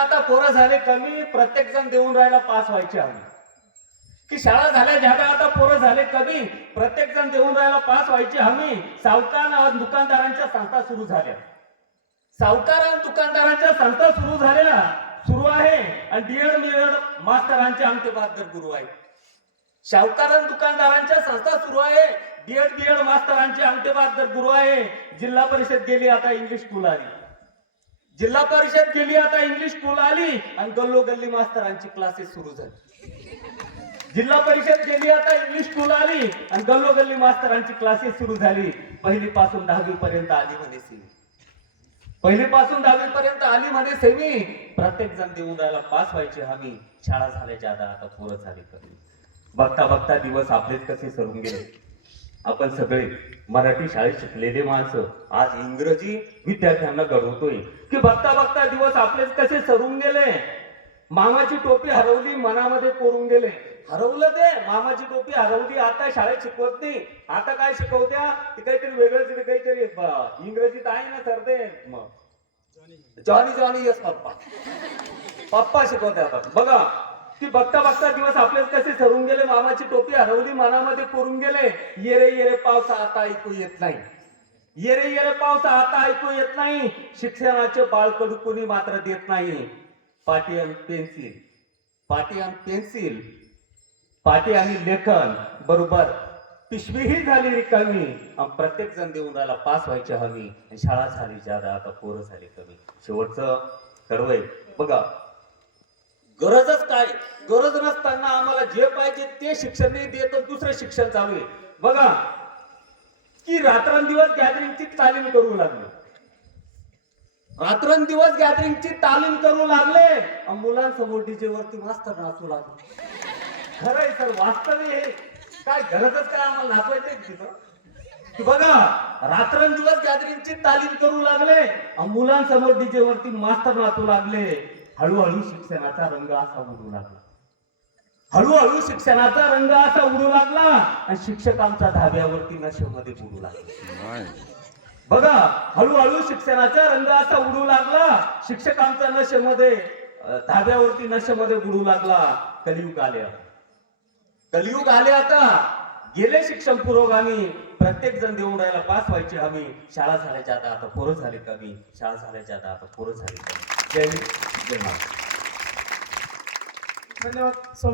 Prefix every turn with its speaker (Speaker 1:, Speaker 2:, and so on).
Speaker 1: आता पोरं झाले कमी प्रत्येक जण देऊन राहिला पास व्हायचे हमी की शाळा झाल्या ज्यादा आता पोरं झाले कमी प्रत्येक जण देऊन राहिला पास व्हायची हमी सावकार दुकानदारांच्या संस्था सुरू झाल्या. सावकार दुकानदारांच्या संस्था सुरू झाल्या सुरू आहे. आणि डीएड मिएड मास्तरांचे आमचे बहादर गुरु आहे सावकार दुकानदारांच्या संस्था सुरू आहे. डीएड बीएड मास्तरांचे आमचे बहादर गुरु आहे. जिल्हा परिषद गेली आता इंग्लिश स्कूल आली. जिल्हा परिषद गेली आता इंग्लिश स्कूल आली आणि गल्लो गल्ली मास्तरांची क्लासेस सुरू झाली. जिल्हा परिषद गेली आता इंग्लिश स्कूल आली आणि गल्लो गल्ली मास्तरांची क्लासेस सुरू झाली. पहिली पासून दहावी पर्यंत आली म्हणे सेमी. पहिली पासून दहावी पर्यंत आली म्हणे सेमी. प्रत्येक जण देऊन राहिला पास व्हायची हमी शाळा झाल्याच्या आता आता पोरं झाली कमी. बघता बघता दिवस आपलेच कसे सरून गेले. आपण सगळे मराठी शाळेत शिकलेले माणसं आज इंग्रजी विद्यार्थ्यांना घडवतोय की बघता बघता दिवस आपलेच कसे सरून गेले. मामाची टोपी हरवली मनामध्ये कोरून गेले. हरवलं ते मामाची टोपी हरवली आता शाळेत शिकवत नाही. आता काय शिकवत्या? ते काहीतरी वेगळंच काहीतरी इंग्रजीत आहे ना सर ते. मग. जॉनी जॉनी यस पप्पा. पप्पा शिकवते आता. बघा. ती बघता बघता दिवस आपले कसे सरून गेले मामाची टोपी हरवली मनामध्ये करून गेले. येरे येरे पावसा आता ऐकू येत नाही. येरे येरे पावसा आता ऐकू येत नाही. शिक्षणाचे बाळकडू कोणी मात्र देत नाही. पाटी आणि पेन्सिल. पाटी आणि पेन्सिल. पाटी आणि लेखन. बरोबर. पिशवीही झाली रिकामी. आणि प्रत्येक जण देऊन राहिला पास व्हायची हवी शाळा झाली ज्यादा आता पोरं झाली कमी. शेवटचं कडवय बघा गरजच काय? गरज नसताना आम्हाला जे पाहिजे ते शिक्षण नाही देत दुसरं शिक्षण चालू आहे. बघा की रात्रंदिवस गॅदरिंगची तालीम करू लागले. रात्रंदिवस गॅदरिंगची तालीम करू लागले. मुलांसमोर डीजे वरती मास्तर नाचू लागले. खरंय सर वास्तव हे. काय गरजच काय आम्हाला नाचवायचंय तिथं? बघा रात्रंदिवस गॅदरिंगची तालीम करू लागले. मुलांसमोर डीजे वरती मास्तर नाचू लागले. हळूहळू शिक्षणाचा रंग असा उडू लागला. हळूहळू शिक्षणाचा रंग असा उडू लागला आणि शिक्षकांच्या धाब्यावरती नशेमध्ये बुडू लागला. बघा हळूहळू शिक्षणाचा रंग असा उडू लागला. शिक्षकांचा नशेमध्ये धाब्यावरती नशेमध्ये बुडू लागला. कलियुग आले कलियुग आले आता. गेले शिक्षण पुरोगामी. प्रत्येक जण देऊन राहिला पास व्हायची हमी. शाळा झाल्याच्या आता आता पोरं झाले कमी. शाळा झाल्याच्या आता आता पोरं झाले कमी. 全出ま
Speaker 2: は。